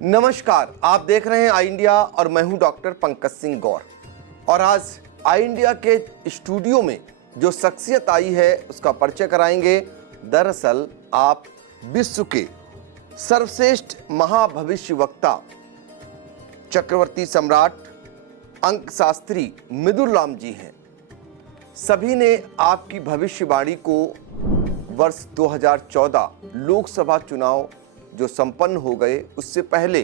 नमस्कार, आप देख रहे हैं आई इंडिया और मैं हूं डॉक्टर पंकज सिंह गौर। और आज आई इंडिया के स्टूडियो में जो शख्सियत आई है उसका परिचय कराएंगे। दरअसल आप विश्व के सर्वश्रेष्ठ महाभविष्य वक्ता चक्रवर्ती सम्राट अंक शास्त्री मृदुल राम जी हैं। सभी ने आपकी भविष्यवाणी को वर्ष 2014 लोकसभा चुनाव जो संपन्न हो गए उससे पहले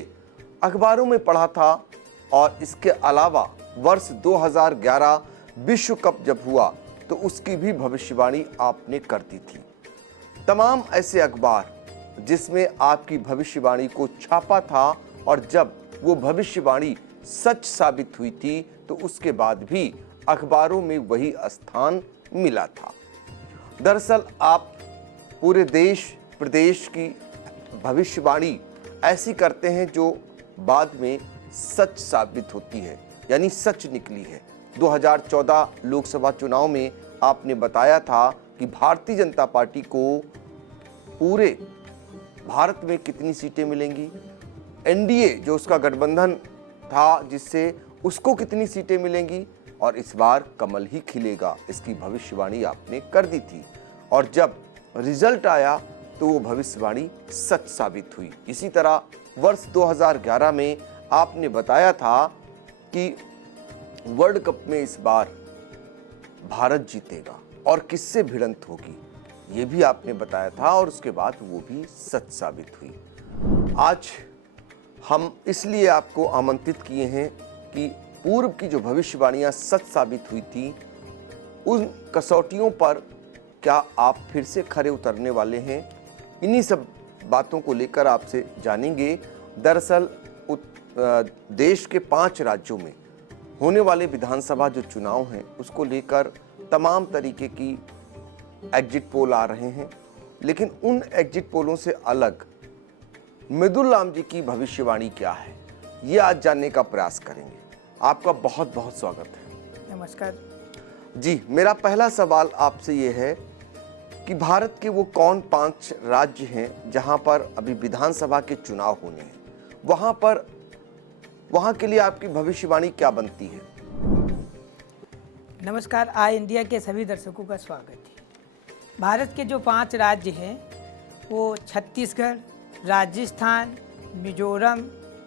अखबारों में पढ़ा था, और इसके अलावा वर्ष 2011 विश्व कप जब हुआ तो उसकी भी भविष्यवाणी आपने कर दी थी। तमाम ऐसे अखबार जिसमें आपकी भविष्यवाणी को छापा था, और जब वो भविष्यवाणी सच साबित हुई थी तो उसके बाद भी अखबारों में वही स्थान मिला था। दरअसल आप पूरे देश प्रदेश की भविष्यवाणी ऐसी करते हैं जो बाद में सच साबित होती है, यानी सच निकली है। 2014 लोकसभा चुनाव में आपने बताया था कि भारतीय जनता पार्टी को पूरे भारत में कितनी सीटें मिलेंगी, एनडीए जो उसका गठबंधन था जिससे उसको कितनी सीटें मिलेंगी, और इस बार कमल ही खिलेगा, इसकी भविष्यवाणी आपने कर दी थी। और जब रिजल्ट आया तो वो भविष्यवाणी सच साबित हुई। इसी तरह वर्ष 2011 में आपने बताया था कि वर्ल्ड कप में इस बार भारत जीतेगा और किससे भिड़ंत होगी, ये भी आपने बताया था, और उसके बाद वो भी सच साबित हुई। आज हम इसलिए आपको आमंत्रित किए हैं कि पूर्व की जो भविष्यवाणियां सच साबित हुई थी उन कसौटियों पर क्या आप फिर से खरे उतरने वाले हैं, इन्हीं सब बातों को लेकर आपसे जानेंगे। दरअसल देश के 5 राज्यों में होने वाले विधानसभा जो चुनाव हैं उसको लेकर तमाम तरीके की एग्जिट पोल आ रहे हैं, लेकिन उन एग्जिट पोलों से अलग मृदुल राम जी की भविष्यवाणी क्या है, ये आज जानने का प्रयास करेंगे। आपका बहुत बहुत स्वागत है। नमस्कार जी, मेरा पहला सवाल आपसे ये है कि भारत के वो कौन 5 राज्य हैं जहां पर अभी विधानसभा के चुनाव होने हैं, वहां के लिए आपकी भविष्यवाणी क्या बनती है? नमस्कार, आई इंडिया के सभी दर्शकों का स्वागत है। भारत के जो 5 राज्य हैं वो छत्तीसगढ़, राजस्थान, मिजोरम,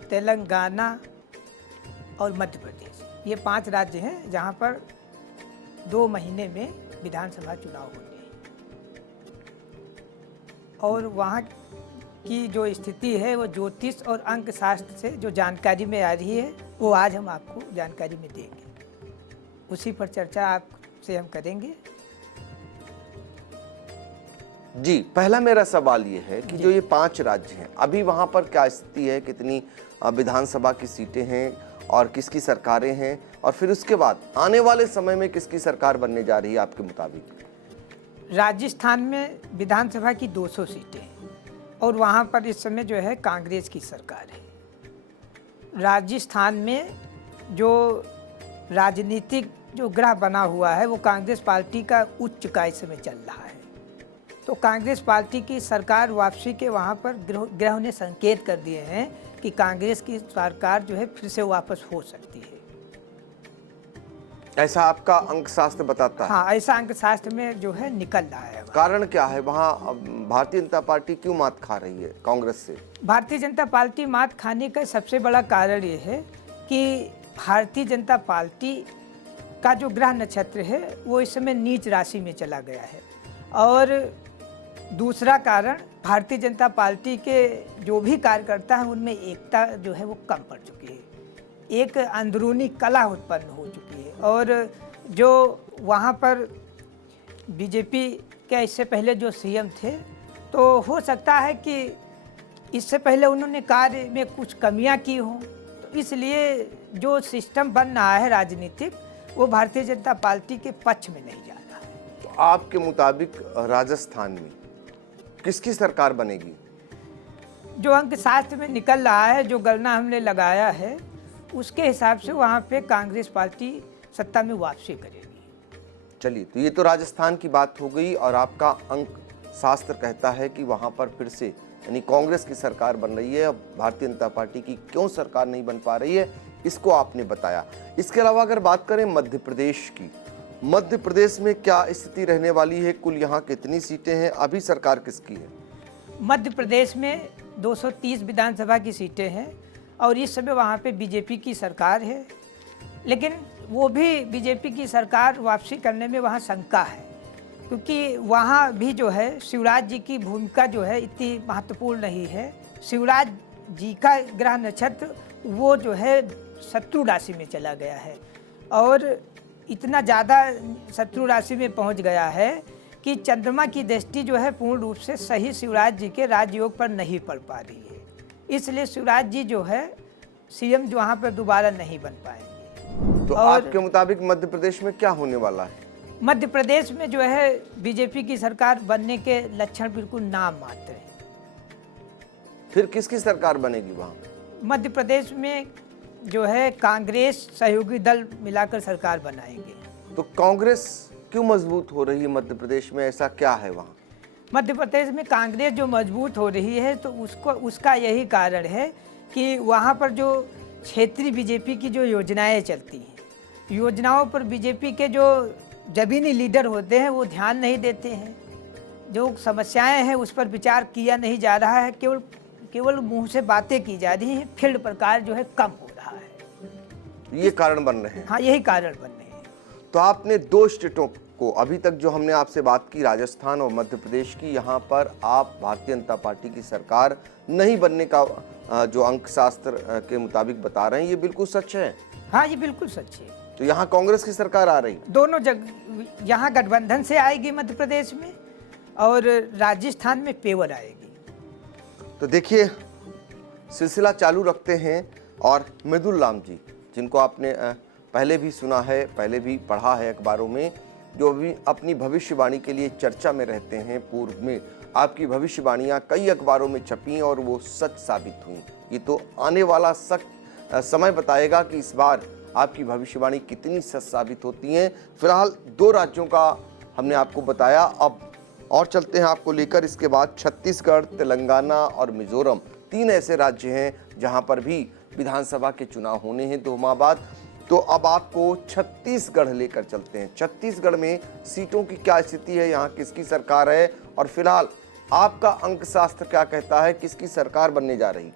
तेलंगाना और मध्य प्रदेश, ये 5 राज्य हैं जहां पर 2 महीने में विधानसभा चुनाव होने हैं। और वहाँ की जो स्थिति है वो ज्योतिष और अंक शास्त्र से जो जानकारी में आ रही है वो आज हम आपको जानकारी में देंगे, उसी पर चर्चा आपसे हम करेंगे। जी, पहला मेरा सवाल ये है कि जो ये 5 राज्य हैं अभी वहाँ पर क्या स्थिति है, कितनी विधानसभा की सीटें हैं और किसकी सरकारें हैं, और फिर उसके बाद आने वाले समय में किसकी सरकार बनने जा रही है आपके मुताबिक? राजस्थान में विधानसभा की 200 सीटें हैं और वहाँ पर इस समय जो है कांग्रेस की सरकार है। राजस्थान में जो राजनीतिक जो ग्रह बना हुआ है वो कांग्रेस पार्टी का उच्च का इस समय चल रहा है, तो कांग्रेस पार्टी की सरकार वापसी के वहाँ पर ग्रहों ने संकेत कर दिए हैं कि कांग्रेस की सरकार जो है फिर से वापस हो सकती है। ऐसा आपका अंक शास्त्र बताता है? हाँ, ऐसा अंक शास्त्र में जो है निकल रहा है। कारण क्या है, वहाँ भारतीय जनता पार्टी क्यों मात खा रही है कांग्रेस से? भारतीय जनता पार्टी मात खाने का सबसे बड़ा कारण ये है कि भारतीय जनता पार्टी का जो ग्रह नक्षत्र है वो इस समय नीच राशि में चला गया है, और दूसरा कारण भारतीय जनता पार्टी के जो भी कार्यकर्ता हैं उनमें एकता जो है वो कम पड़ चुकी है, एक अंदरूनी कलह उत्पन्न हो चुकी है। और जो वहाँ पर बीजेपी के इससे पहले जो सीएम थे, तो हो सकता है कि इससे पहले उन्होंने कार्य में कुछ कमियां की हों, तो इसलिए जो सिस्टम बन रहा है राजनीतिक वो भारतीय जनता पार्टी के पक्ष में नहीं जा रहा है। तो आपके मुताबिक राजस्थान में किसकी सरकार बनेगी? जो अंक शास्त्र में निकल रहा है, जो गणना हमने लगाया है उसके हिसाब से वहाँ पे कांग्रेस पार्टी सत्ता में वापसी करेगी। चलिए, तो ये तो राजस्थान की बात हो गई और आपका अंक शास्त्र कहता है कि वहाँ पर फिर से यानी कांग्रेस की सरकार बन रही है। अब भारतीय जनता पार्टी की क्यों सरकार नहीं बन पा रही है, इसको आपने बताया। इसके अलावा अगर बात करें मध्य प्रदेश की, मध्य प्रदेश में क्या स्थिति रहने वाली है? कुल यहाँ कितनी सीटें हैं? अभी सरकार किसकी है? मध्य प्रदेश में 230 विधानसभा की सीटें हैं और इस समय वहाँ पे बीजेपी की सरकार है, लेकिन वो भी बीजेपी की सरकार वापसी करने में वहाँ शंका है, क्योंकि वहाँ भी जो है शिवराज जी की भूमिका जो है इतनी महत्वपूर्ण नहीं है। शिवराज जी का ग्रह नक्षत्र वो जो है शत्रु राशि में चला गया है और इतना ज़्यादा शत्रु राशि में पहुँच गया है कि चंद्रमा की दृष्टि जो है पूर्ण रूप से सही शिवराज जी के राजयोग पर नहीं पड़ पा रही है। इसलिए शिवराज जी जो है सीएम जो वहाँ पर दोबारा नहीं बन पाएंगे। तो आपके मुताबिक मध्य प्रदेश में क्या होने वाला है? मध्य प्रदेश में जो है बीजेपी की सरकार बनने के लक्षण बिल्कुल नाम मात्र हैं। फिर किसकी सरकार बनेगी वहाँ? मध्य प्रदेश में जो है कांग्रेस सहयोगी दल मिलाकर सरकार बनाएंगे। तो कांग्रेस क्यों मजबूत हो रही है मध्य प्रदेश में? ऐसा क्या है वहाँ? मध्य प्रदेश में कांग्रेस जो मजबूत हो रही है तो उसका यही कारण है कि वहाँ पर जो क्षेत्रीय बीजेपी की जो योजनाएं चलती हैं, योजनाओं पर बीजेपी के जो जमीनी लीडर होते हैं वो ध्यान नहीं देते हैं। जो समस्याएं हैं उस पर विचार किया नहीं जा रहा है, केवल मुंह से बातें की जा रही हैं। फील्ड प्रकार जो है कम हो रहा है। ये कारण बन रहे हैं। हाँ, यही कारण बन रहे हैं। तो आपने दो स्टेटों को अभी तक जो हमने आपसे बात की, राजस्थान और मध्य प्रदेश की, यहाँ पर आप भारतीय जनता पार्टी की सरकार नहीं बनने का जो अंकशास्त्र के मुताबिक बता रहे हैं, ये बिल्कुल सच है? हाँ, ये बिल्कुल सच है। तो यहाँ कांग्रेस की सरकार आ रही? दोनों जगह यहाँ गठबंधन से आएगी मध्य प्रदेश में और राजस्थान में पेवर आएगी। तो देखिए, सिलसिला चालू रखते हैं और मृदुल राम जी, जिनको आपने पहले भी सुना है, पहले भी पढ़ा है अखबारों में, जो भी अपनी भविष्यवाणी के लिए चर्चा में रहते हैं। पूर्व में आपकी भविष्यवाणियाँ कई अखबारों में छपी और वो सच साबित हुई। ये तो आने वाला समय बताएगा कि इस बार आपकी भविष्यवाणी कितनी सच साबित होती हैं। फिलहाल दो राज्यों का हमने आपको बताया, अब और चलते हैं आपको लेकर। इसके बाद छत्तीसगढ़, तेलंगाना और मिजोरम, तीन ऐसे राज्य हैं जहां पर भी विधानसभा के चुनाव होने हैं 2 माह बाद। तो अब आपको छत्तीसगढ़ लेकर चलते हैं। छत्तीसगढ़ में सीटों की क्या स्थिति है, यहाँ किसकी सरकार है और फिलहाल आपका अंकशास्त्र क्या कहता है, किसकी सरकार बनने जा रही?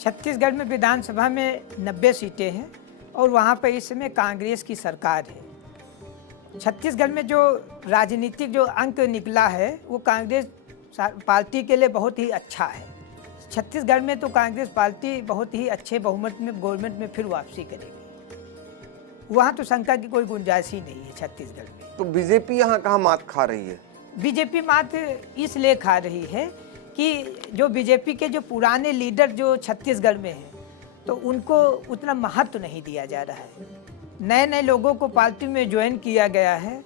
छत्तीसगढ़ में विधानसभा में 90 सीटें हैं और वहाँ पर इस समय कांग्रेस की सरकार है। छत्तीसगढ़ में जो राजनीतिक जो अंक निकला है वो कांग्रेस पार्टी के लिए बहुत ही अच्छा है। छत्तीसगढ़ में तो कांग्रेस पार्टी बहुत ही अच्छे बहुमत में गवर्नमेंट में फिर वापसी करेगी। वहाँ तो शंका की कोई गुंजाइश ही नहीं है छत्तीसगढ़ में। तो बीजेपी यहाँ कहाँ मात खा रही है? बीजेपी मात इसलिए खा रही है कि जो बीजेपी के जो पुराने लीडर जो छत्तीसगढ़ में हैं तो उनको उतना महत्व नहीं दिया जा रहा है। नए नए लोगों को पार्टी में ज्वाइन किया गया है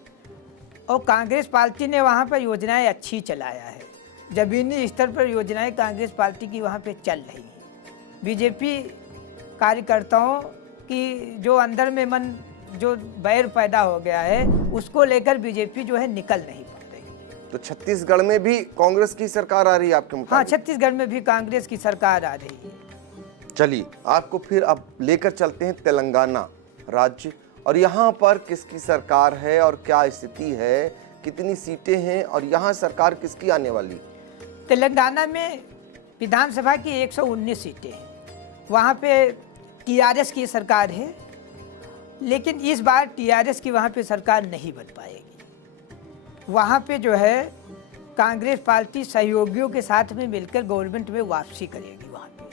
और कांग्रेस पार्टी ने वहाँ पर योजनाएं अच्छी चलाया है। ज़मीनी स्तर पर योजनाएं कांग्रेस पार्टी की वहाँ पे चल रही हैं। बीजेपी कार्यकर्ताओं की जो अंदर में मन जो बैर पैदा हो गया है उसको लेकर बीजेपी जो है निकल नहीं पा रही है। तो छत्तीसगढ़ में भी कांग्रेस की सरकार आ रही है आपके मुताबिक? हाँ, छत्तीसगढ़ में भी कांग्रेस की सरकार आ रही है। चलिए, आपको फिर अब लेकर चलते हैं तेलंगाना राज्य, और यहाँ पर किसकी सरकार है और क्या स्थिति है, कितनी सीटें हैं और यहाँ सरकार किसकी आने वाली? तेलंगाना में विधानसभा की 119 सीटें हैं। वहाँ पे टीआरएस की सरकार है, लेकिन इस बार टीआरएस की वहाँ पे सरकार नहीं बन पाएगी। वहाँ पे जो है कांग्रेस पार्टी सहयोगियों के साथ में मिलकर गवर्नमेंट में वापसी करेगी वहाँ पे।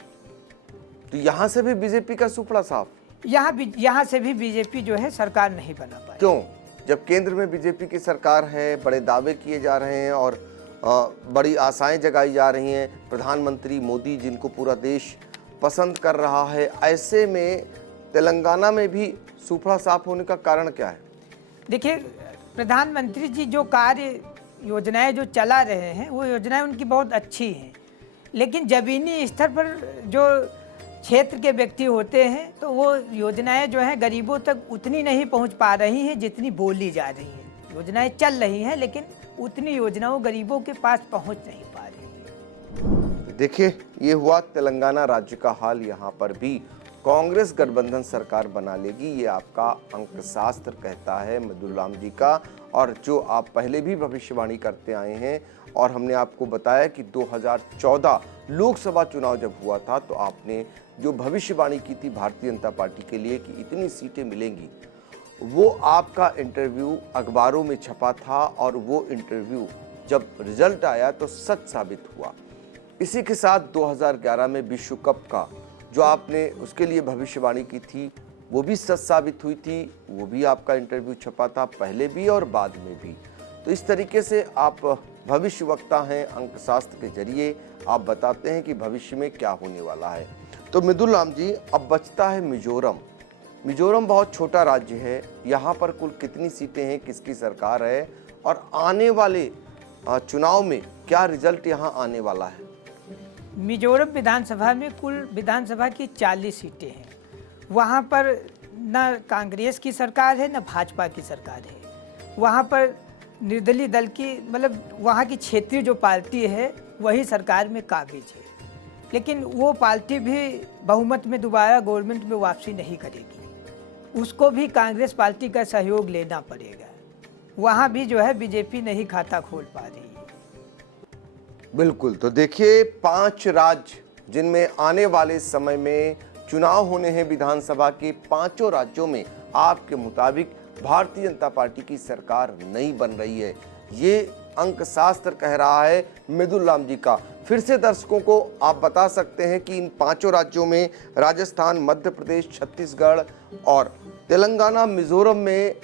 तो यहाँ से भी बीजेपी का सुपड़ा साफ? यहाँ से भी बीजेपी जो है सरकार नहीं बना पाएगी। क्यों? जब केंद्र में बीजेपी की सरकार है, बड़े दावे किए जा रहे हैं और बड़ी आशाएं जगाई जा रही हैं, प्रधानमंत्री मोदी जिनको पूरा देश पसंद कर रहा है, ऐसे में तेलंगाना में भी सुपड़ा साफ होने का कारण क्या है? देखिए, प्रधानमंत्री जी जो कार्य योजनाएं जो चला रहे हैं वो योजनाएं उनकी बहुत अच्छी हैं, लेकिन ज़मीनी स्तर पर जो क्षेत्र के व्यक्ति होते हैं तो वो योजनाएं जो हैं गरीबों तक उतनी नहीं पहुंच पा रही हैं जितनी बोली जा रही हैं। योजनाएं चल रही हैं लेकिन उतनी योजनाओं गरीबों के पास पहुंच नहीं पा रही है। देखिए, ये हुआ तेलंगाना राज्य का हाल। यहाँ पर भी कांग्रेस गठबंधन सरकार बना लेगी, ये आपका अंकशास्त्र कहता है मृदुल राम जी का। और जो आप पहले भी भविष्यवाणी करते आए हैं, और हमने आपको बताया कि 2014 लोकसभा चुनाव जब हुआ था तो आपने जो भविष्यवाणी की थी भारतीय जनता पार्टी के लिए कि इतनी सीटें मिलेंगी, वो आपका इंटरव्यू अखबारों में छपा था और वो इंटरव्यू जब रिजल्ट आया तो सच साबित हुआ। इसी के साथ 2011 में विश्व कप का जो आपने उसके लिए भविष्यवाणी की थी वो भी सच साबित हुई थी, वो भी आपका इंटरव्यू छपा था पहले भी और बाद में भी। तो इस तरीके से आप भविष्यवक्ता हैं, अंकशास्त्र के जरिए आप बताते हैं कि भविष्य में क्या होने वाला है। तो मृदुल राम जी, अब बचता है मिजोरम। मिजोरम बहुत छोटा राज्य है, यहाँ पर कुल कितनी सीटें हैं, किसकी सरकार है, और आने वाले चुनाव में क्या रिजल्ट यहाँ आने वाला है? मिजोरम विधानसभा में कुल विधानसभा की 40 सीटें हैं। वहाँ पर न कांग्रेस की सरकार है न भाजपा की सरकार है। वहाँ पर निर्दलीय दल की, मतलब वहाँ की क्षेत्रीय जो पार्टी है वही सरकार में काबिज है, लेकिन वो पार्टी भी बहुमत में दोबारा गवर्नमेंट में वापसी नहीं करेगी, उसको भी कांग्रेस पार्टी का सहयोग लेना पड़ेगा। वहाँ भी जो है बीजेपी नहीं खाता खोल पा रही है। बिल्कुल। तो देखिए, 5 राज्य जिनमें आने वाले समय में चुनाव होने हैं विधानसभा के, 5 राज्यों में आपके मुताबिक भारतीय जनता पार्टी की सरकार नहीं बन रही है, ये अंकशास्त्र कह रहा है मृदुल राम जी का। फिर से दर्शकों को आप बता सकते हैं कि इन 5 राज्यों में राजस्थान, मध्य प्रदेश, छत्तीसगढ़ और तेलंगाना, मिजोरम में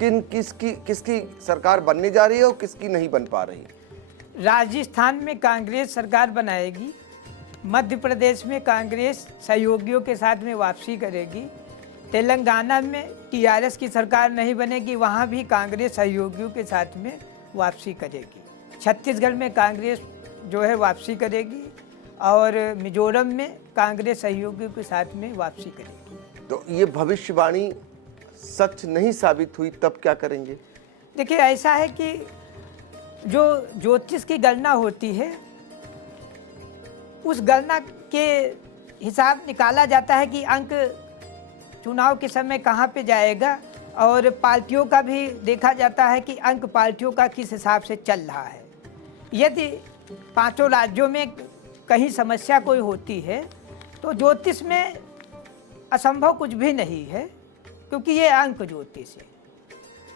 किसकी सरकार बनने जा रही है और किसकी नहीं बन पा रही? राजस्थान में कांग्रेस सरकार बनाएगी, मध्य प्रदेश में कांग्रेस सहयोगियों के साथ में वापसी करेगी, तेलंगाना में टीआरएस की सरकार नहीं बनेगी, वहाँ भी कांग्रेस सहयोगियों के साथ में वापसी करेगी, छत्तीसगढ़ में कांग्रेस जो है वापसी करेगी और मिजोरम में कांग्रेस सहयोगियों के साथ में वापसी करेगी। तो ये भविष्यवाणी सच नहीं साबित हुई तब क्या करेंगे? देखिए, ऐसा है कि जो ज्योतिष की गणना होती है उस गणना के हिसाब निकाला जाता है कि अंक चुनाव के समय कहाँ पे जाएगा, और पार्टियों का भी देखा जाता है कि अंक पार्टियों का किस हिसाब से चल रहा है। यदि 5 राज्यों में कहीं समस्या कोई होती है तो ज्योतिष में असंभव कुछ भी नहीं है, क्योंकि ये अंक ज्योतिष है।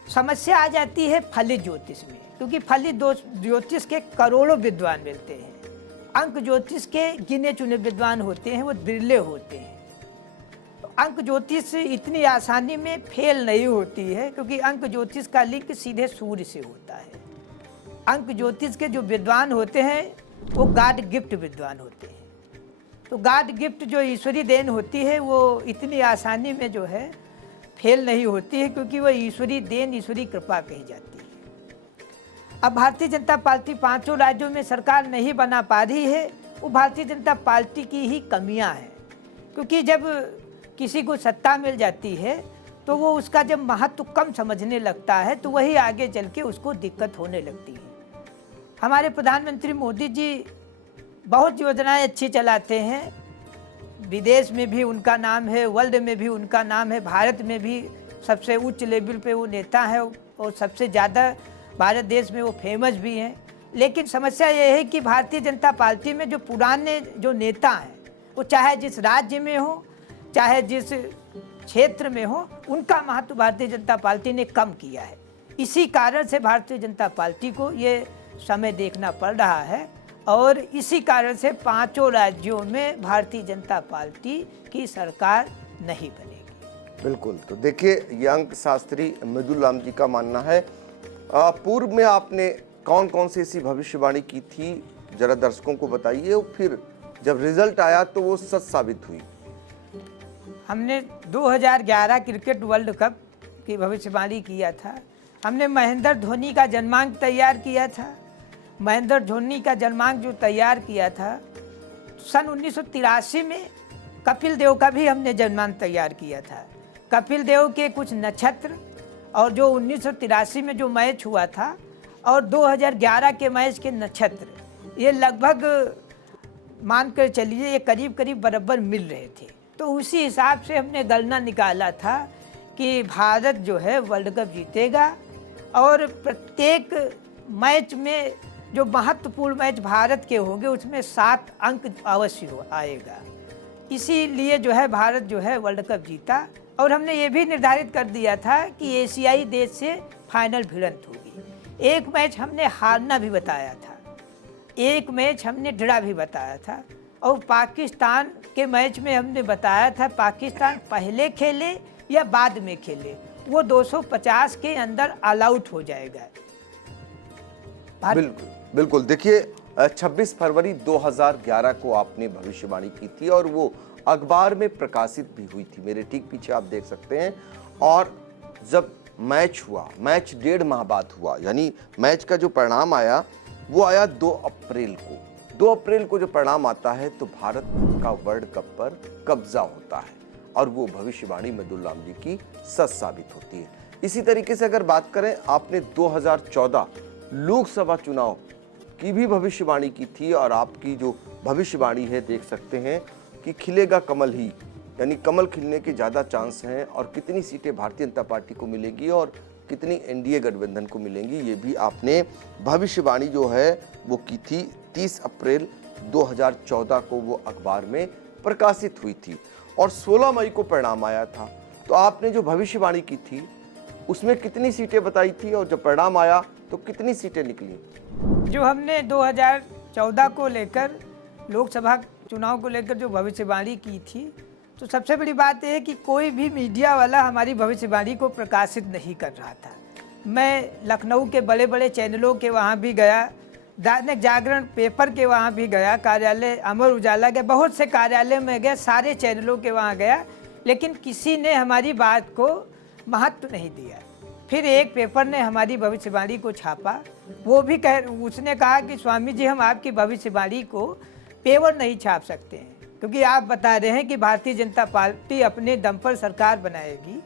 समस्या आ जाती है फलित ज्योतिष में, क्योंकि फलित ज्योतिष के करोड़ों विद्वान मिलते हैं, अंक ज्योतिष के गिने चुने विद्वान होते हैं, वो बिरले होते हैं। तो अंक ज्योतिष इतनी आसानी में फेल नहीं होती है, क्योंकि अंक ज्योतिष का लिंक सीधे सूर्य से होता है। अंक ज्योतिष के जो विद्वान होते हैं वो गॉड गिफ्ट विद्वान होते हैं। तो गॉड गिफ्ट जो ईश्वरी देन होती है वो इतनी आसानी में जो है फेल नहीं होती है, क्योंकि वो ईश्वरी देन, ईश्वरी कृपा कही जाती है। अब भारतीय जनता पार्टी 5 राज्यों में सरकार नहीं बना पा रही है, वो भारतीय जनता पार्टी की ही कमियां हैं, क्योंकि जब किसी को सत्ता मिल जाती है तो वो उसका जब महत्व कम समझने लगता है तो वही आगे चल के उसको दिक्कत होने लगती है। हमारे प्रधानमंत्री मोदी जी बहुत योजनाएं अच्छी चलाते हैं, विदेश में भी उनका नाम है, वर्ल्ड में भी उनका नाम है, भारत में भी सबसे उच्च लेवल पे वो नेता है और सबसे ज़्यादा भारत देश में वो फेमस भी हैं। लेकिन समस्या ये है कि भारतीय जनता पार्टी में जो पुराने जो नेता हैं, वो चाहे जिस राज्य में हो चाहे जिस क्षेत्र में हो, उनका महत्व भारतीय जनता पार्टी ने कम किया है। इसी कारण से भारतीय जनता पार्टी को ये समय देखना पड़ रहा है और इसी कारण से 5 राज्यों में भारतीय जनता पार्टी की सरकार नहीं बनेगी। बिल्कुल। तो देखिए, ये अंकशास्त्री मृदुल राम जी का मानना है। पूर्व में आपने कौन कौन सी ऐसी भविष्यवाणी की थी, जरा दर्शकों को बताइए, और फिर जब रिजल्ट आया तो वो सच साबित हुई? हमने 2011 क्रिकेट वर्ल्ड कप की भविष्यवाणी किया था। हमने महेंद्र धोनी का जन्मांक तैयार किया था। महेंद्र धोनी का जन्मांक जो तैयार किया था, सन 1983 में कपिल देव का भी हमने जन्मांक तैयार किया था। कपिल देव के कुछ नक्षत्र और जो 1983 में जो मैच हुआ था और 2011 के मैच के नक्षत्र ये लगभग मान कर चलिए ये करीब करीब बराबर मिल रहे थे। तो उसी हिसाब से हमने गणना निकाला था कि भारत जो है वर्ल्ड कप जीतेगा और प्रत्येक मैच में जो महत्वपूर्ण मैच भारत के होंगे उसमें 7 अंक अवश्य आएगा। इसीलिए जो है भारत जो है वर्ल्ड कप जीता और हमने ये भी निर्धारित कर दिया था कि एशियाई देश से फाइनल भिड़ंत होगी। एक मैच हमने हारना भी बताया था, एक मैच हमने ड्रा भी बताया था और पाकिस्तान के मैच में हमने बताया था पाकिस्तान पहले खेले या बाद में खेले वो 250 के अंदर ऑल आउट हो जाएगा। बिल्कुल बिल्कुल। देखिए 26 फरवरी 2011 को आपने भविष्यवाणी की थी और वो अखबार में प्रकाशित भी हुई थी, मेरे ठीक पीछे आप देख सकते हैं। और जब मैच हुआ, मैच 1.5 माह बाद हुआ, यानी मैच का जो परिणाम आया वो आया 2 अप्रैल को। 2 अप्रैल को जो परिणाम आता है तो भारत का वर्ल्ड कप पर कब्जा होता है और वो भविष्यवाणी मृदुल राम जी की सच साबित होती है। इसी तरीके से अगर बात करें, आपने 2014 लोकसभा चुनाव की भी भविष्यवाणी की थी और आपकी जो भविष्यवाणी है देख सकते हैं कि खिलेगा कमल ही, यानी कमल खिलने के ज़्यादा चांस हैं और कितनी सीटें भारतीय जनता पार्टी को मिलेगी और कितनी एनडीए गठबंधन को मिलेंगी, ये भी आपने भविष्यवाणी जो है वो की थी। 30 अप्रैल 2014 को वो अखबार में प्रकाशित हुई थी और 16 मई को परिणाम आया था। तो आपने जो भविष्यवाणी की थी उसमें कितनी सीटें बताई थी और जब परिणाम आया तो कितनी सीटें निकली? जो हमने 2014 को लेकर लोकसभा चुनाव को लेकर जो भविष्यवाणी की थी, तो सबसे बड़ी बात यह है कि कोई भी मीडिया वाला हमारी भविष्यवाणी को प्रकाशित नहीं कर रहा था। मैं लखनऊ के बड़े बड़े चैनलों के वहाँ भी गया, दैनिक जागरण पेपर के वहाँ भी गया, कार्यालय अमर उजाला के बहुत से कार्यालय में गया, सारे चैनलों के वहाँ गया, लेकिन किसी ने हमारी बात को महत्व नहीं दिया। फिर एक पेपर ने हमारी भविष्यवाणी को छापा, वो भी उसने कहा कि स्वामी जी हम आपकी भविष्यवाणी को पेपर नहीं छाप सकते हैं क्योंकि आप बता रहे हैं कि भारतीय जनता पार्टी अपने दम पर सरकार बनाएगी,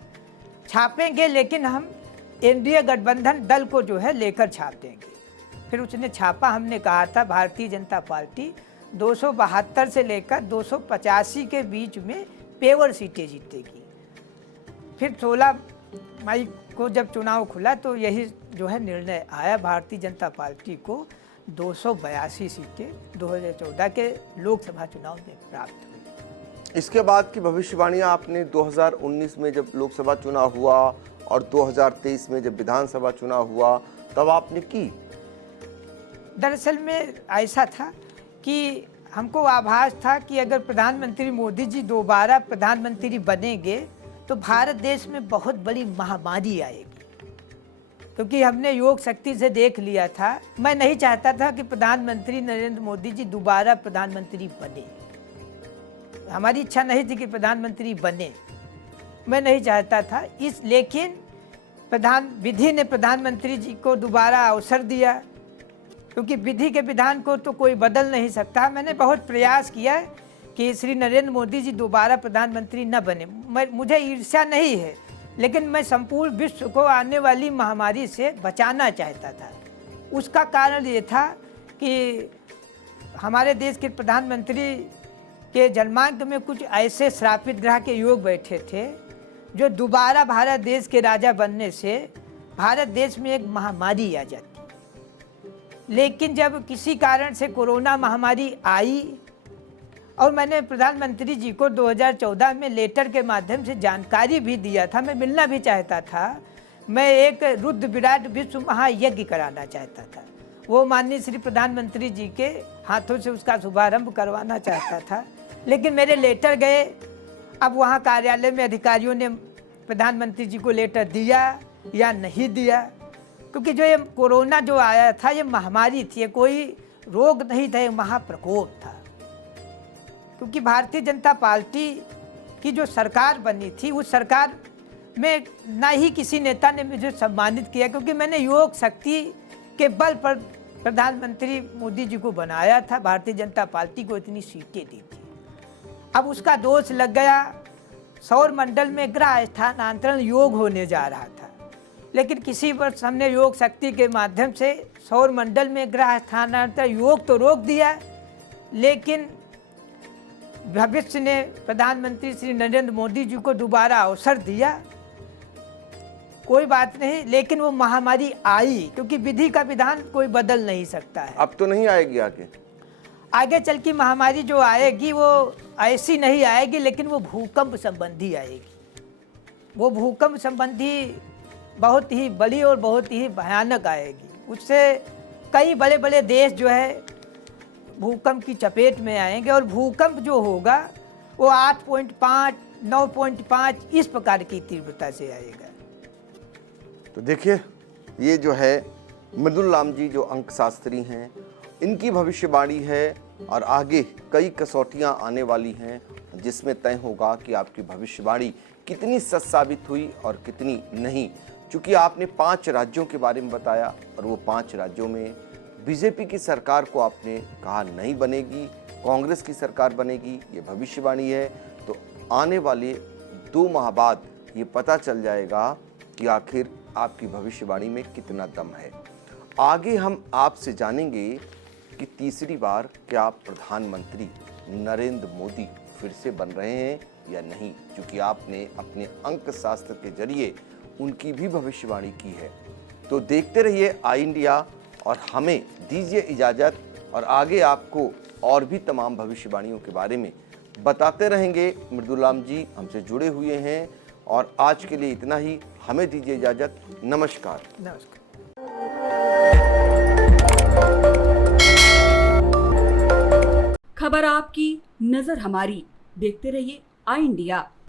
छापेंगे लेकिन हम एनडीए गठबंधन दल को जो है लेकर छाप देंगे। फिर उसने छापा, हमने कहा था भारतीय जनता पार्टी 272 से लेकर 285 के बीच में पेवर सीटें जीतेगी। फिर 16 मई को जब चुनाव खुला तो यही जो है निर्णय आया, भारतीय जनता पार्टी को 282 सीटें 2014 के लोकसभा चुनाव में प्राप्त हुई। इसके बाद की भविष्यवाणियां आपने 2019 में जब लोकसभा चुनाव हुआ और 2023 में जब विधानसभा चुनाव हुआ तब आपने की। दरअसल में ऐसा था कि हमको आभास था कि अगर प्रधानमंत्री मोदी जी दोबारा प्रधानमंत्री बनेंगे तो भारत देश में बहुत बड़ी महामारी आएगी, क्योंकि हमने योग शक्ति से देख लिया था। मैं नहीं चाहता था कि प्रधानमंत्री नरेंद्र मोदी जी दोबारा प्रधानमंत्री बने, हमारी इच्छा नहीं थी कि प्रधानमंत्री बने, मैं नहीं चाहता था। लेकिन विधि ने प्रधानमंत्री जी को दोबारा अवसर दिया, क्योंकि विधि के विधान को तो कोई बदल नहीं सकता। मैंने बहुत प्रयास किया कि श्री नरेंद्र मोदी जी दोबारा प्रधानमंत्री न बने। मुझे ईर्ष्या नहीं है, लेकिन मैं संपूर्ण विश्व को आने वाली महामारी से बचाना चाहता था। उसका कारण ये था कि हमारे देश के प्रधानमंत्री के जन्मांक में कुछ ऐसे श्रापित ग्रह के योग बैठे थे जो दोबारा भारत देश के राजा बनने से भारत देश में एक महामारी आ जाती। लेकिन जब किसी कारण से कोरोना महामारी आई और मैंने प्रधानमंत्री जी को 2014 में लेटर के माध्यम से जानकारी भी दिया था, मैं मिलना भी चाहता था, मैं एक रुद्र विराट विश्व महायज्ञ कराना चाहता था, वो माननीय श्री प्रधानमंत्री जी के हाथों से उसका शुभारंभ करवाना चाहता था। लेकिन मेरे लेटर गए, अब वहाँ कार्यालय में अधिकारियों ने प्रधानमंत्री जी को लेटर दिया या नहीं दिया, क्योंकि जो ये कोरोना जो आया था ये महामारी थी, ये कोई रोग नहीं था, ये महाप्रकोप था। क्योंकि भारतीय जनता पार्टी की जो सरकार बनी थी उस सरकार में ना ही किसी नेता ने मुझे सम्मानित किया, क्योंकि मैंने योग शक्ति के बल पर प्रधानमंत्री मोदी जी को बनाया था, भारतीय जनता पार्टी को इतनी सीटें दी थी। अब उसका दोष लग गया, सौर मंडल में ग्रह स्थानांतरण योग होने जा रहा था, लेकिन किसी वर्ष हमने योग शक्ति के माध्यम से सौर मंडल में ग्रह स्थानांतर योग तो रोक दिया, लेकिन भविष्य ने प्रधानमंत्री श्री नरेंद्र मोदी जी को दोबारा अवसर दिया। कोई बात नहीं, लेकिन वो महामारी आई, क्योंकि विधि का विधान कोई बदल नहीं सकता है। अब तो नहीं आएगी आगे चल की महामारी जो आएगी वो ऐसी नहीं आएगी, लेकिन वो भूकंप संबंधी आएगी। वो भूकंप संबंधी बहुत ही बड़ी और बहुत ही भयानक आएगी। उससे कई बड़े बड़े देश जो है भूकंप की चपेट में आएंगे, और भूकंप जो होगा वो 8.5, 9.5 इस प्रकार की तीव्रता से आएगा। तो देखिए, ये जो है मृदुल राम जी जो अंकशास्त्री हैं, इनकी भविष्यवाणी है, और आगे कई कसौटियां आने वाली हैं जिसमें तय होगा कि आपकी भविष्यवाणी कितनी सच साबित हुई और कितनी नहीं। चूँकि आपने 5 राज्यों के बारे में बताया, और वो 5 राज्यों में बीजेपी की सरकार को आपने कहा नहीं बनेगी, कांग्रेस की सरकार बनेगी, ये भविष्यवाणी है। तो आने वाले 2 माह बाद ये पता चल जाएगा कि आखिर आपकी भविष्यवाणी में कितना दम है। आगे हम आपसे जानेंगे कि तीसरी बार क्या प्रधानमंत्री नरेंद्र मोदी फिर से बन रहे हैं या नहीं, क्योंकि आपने अपने अंक शास्त्र के जरिए उनकी भी भविष्यवाणी की है। तो देखते रहिए आई इंडिया, और हमें दीजिए इजाज़त, और आगे आपको और भी तमाम भविष्यवाणियों के बारे में बताते रहेंगे। मृदुल राम जी हमसे जुड़े हुए हैं, और आज के लिए इतना ही। हमें दीजिए इजाज़त। नमस्कार। नमस्कार। खबर आपकी, नजर हमारी। देखते रहिए आई इंडिया।